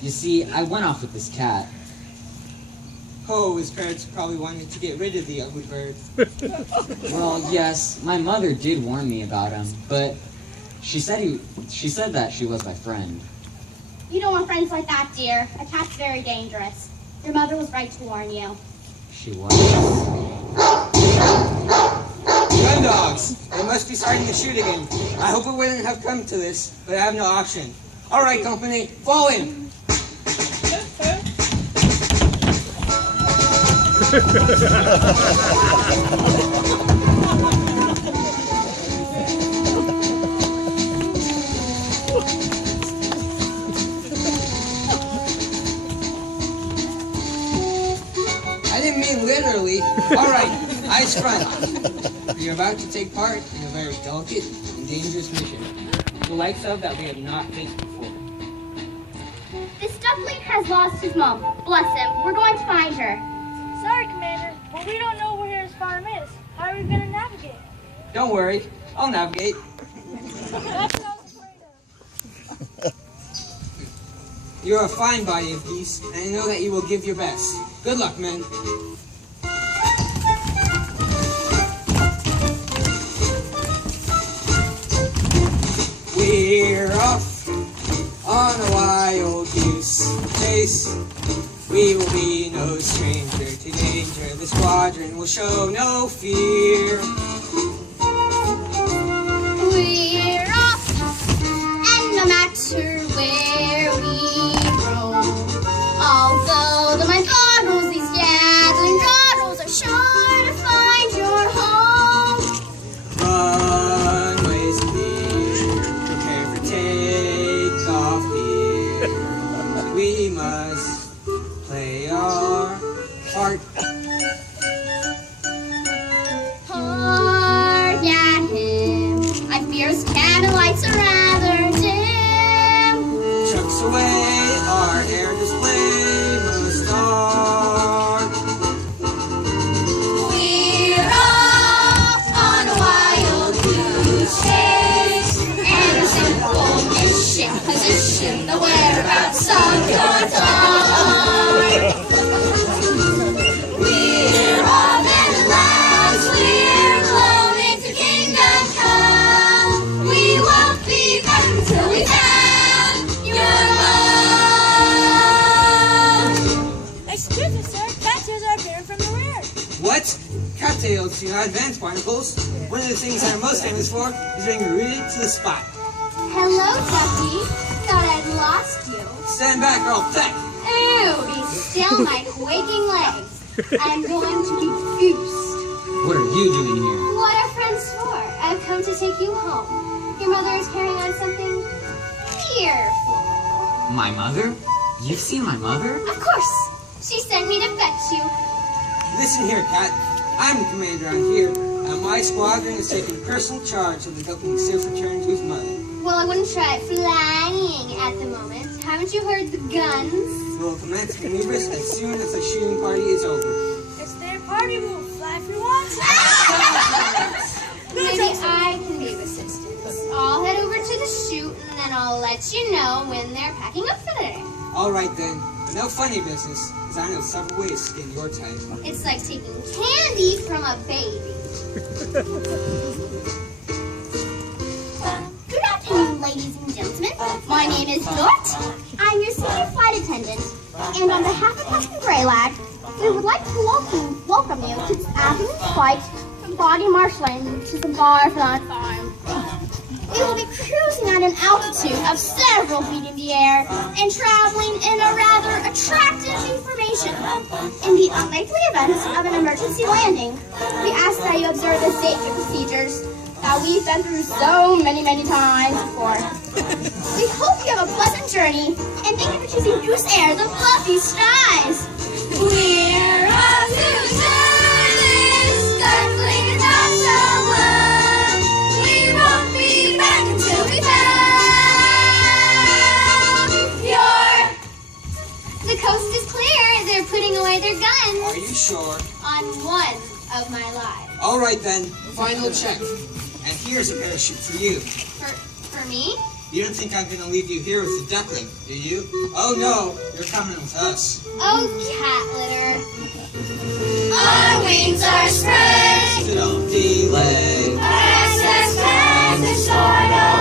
You see, I went off with this cat. Oh, his parents probably wanted to get rid of the ugly bird. Well, yes, my mother did warn me about him, but she said that she was my friend. You don't want friends like that, dear. A cat's very dangerous. Your mother was right to warn you. She was. Gun dogs! They must be starting to shoot again. I hope it wouldn't have come to this, but I have no option. All right, company, fall in! I didn't mean literally. All right, eyes front. You're about to take part in a very delicate and dangerous mission, the likes of that we have not faced before. This duckling has lost his mom. Bless him. We're going to find her. Sorry, Commander, but we don't know where his farm is. How are we going to navigate? Don't worry, I'll navigate. That's what I was afraid of. You're a fine body of geese, and I know that you will give your best. Good luck, men. We're off on a wild goose chase. We will be no stranger to danger. The squadron will show no fear. We're off, and no matter where we roam, although the mind boggles, these gathering goggles are sure to find your home. Runways clear, prepare for takeoff here. We must play our part. Hark at him. I fear his cabin lights are rather dim. Chucks away, our air display must start. We're off on a wild goose chase, and a simple mission position the whereabouts of your dawn. We're off and at last we're floating to kingdom come. We won't be back until we found your love. Excuse me, sir. Cattails are appearing from the rear. What? Cattails do not advance barnacles. One of the things that are most famous for is being rooted to the spot. Hello, Ducky. Thought I'd lost you. Stand back or I'll peck. Ew, be still my quaking legs. I'm going to be goosed. What are you doing here? What are friends for? I've come to take you home. Your mother is carrying on something fearful. My mother? You've seen my mother? Of course. She sent me to fetch you. Listen here, Cat. I'm the commander on here, and my squadron is taking personal charge of the duckling safe return to his mother. Well, I wouldn't try flying at the moment. Haven't you heard the guns? We'll commence maneuvers as soon as the shooting party is over. It's their party move. Fly if you want. Maybe I can be of assistance. I'll head over to the chute, and then I'll let you know when they're packing up for the day. All right then, but no funny business, because I know several ways to get your type. It's like taking candy from a baby. Good afternoon, ladies and gentlemen. My name is Dort. I'm your senior flight attendant. And on behalf of Captain Greylag, we would like to welcome you to this afternoon's flight from Body Marshland to the Barfly Farm. We will be cruising at an altitude of several feet in the air and traveling in a rather attractive formation. In the unlikely event of an emergency landing, we ask that you observe the safety procedures that we've been through so many times before. We hope you have a pleasant journey, and thank you for choosing Goose Air, the fluffy skies. We're off to this darkling and not so long. We won't be back until we found your. The coast is clear. They're putting away their guns. Are you sure? On one of my lives. All right then, final check. And here's a parachute for you. For me? You don't think I'm going to leave you here with the duckling, do you? Oh no, you're coming with us. Oh, cat litter. Our wings are spread, So don't delay. Restless past the sort of